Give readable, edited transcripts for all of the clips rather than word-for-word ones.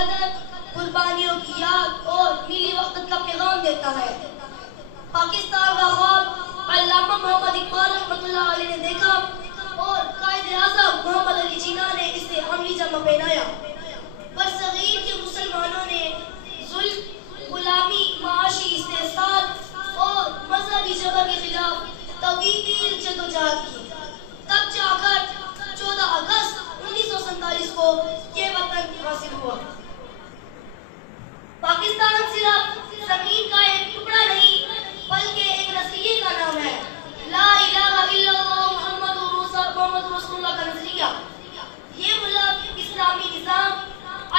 قدر، قربانیوں کی یاد اور نیلی وقت کا پیغام دیتا ہے۔ پاکستان کا خواب علامہ محمد اقبال رحمۃ اللہ علیہ نے دیکھا اور قائد اعظم محمد علی جناح نے اسے عملی جامہ پہنایا۔ برصغیر کے مسلمانوں نے ظلم، غلامی، معاشی استحصال اور مذہبی جبر کے خلاف طویل جدوجہد کی، تب جا کر 14 اگست 1947 کو یہ وطن حاصل ہوا۔ پاکستان صرف زمین کا ایک ٹکڑا نہیں بلکہ ایک نظریے کا نام ہے، لا الہ الا اللہ محمد رسول اللہ کا نظریہ۔ یہ ملک اسلامی نظام،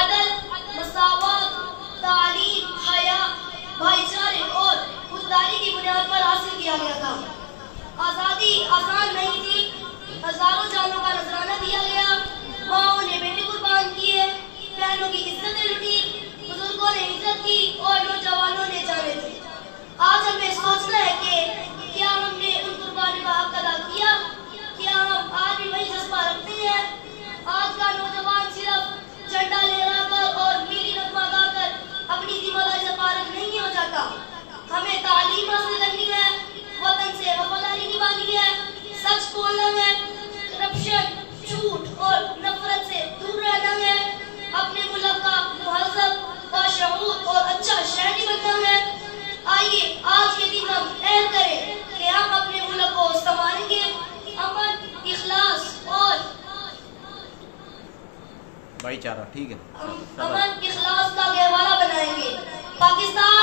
عدل، مساوات، تعلیم، حیا، بھائی چارے اور خودداری کی بنیاد پر حاصل کیا گیا تھا۔ آزادی آسان نہیں تھی، ہزاروں جانوں کا نذرانہ دیا گیا، ماؤں نے بیٹے قربان کیے، بہنوں کی عزتیں لٹی، بزرگوں نے عزت کی اور نوجوانوں نے جانیں دی۔ آج ہمیں سوچنا ہے کہ کیا ہم نے ان قربانیوں کا حق ادا کیا؟ کیا ہم آج بھی وہی جذبہ رکھتے ہیں؟ آج کا نوجوان صرف جھنڈا لہرا کر اور نیلی نغمہ گا کر اپنی ذمہ داری سے فارغ نہیں ہو جاتا۔ ہمیں تعلیم حاصل کرنی ہے، وطن سے وفاداری نبھانی ہے، سچ بولنا ہے، کرپشن، جھوٹ اور نفرت سے دور رہنا ہے، اپنے ملک کا مہذب، باشعور اور اچھا شہری بننا ہے۔ آئیے آج کے دن ہم عہد کریں کہ ہم اپنے ملک کو سنبھالیں گے، امن، اخلاص اور بھائی چارہ، ٹھیک ہے، امن اخلاص کا گہوارہ بنائیں گے۔ پاکستان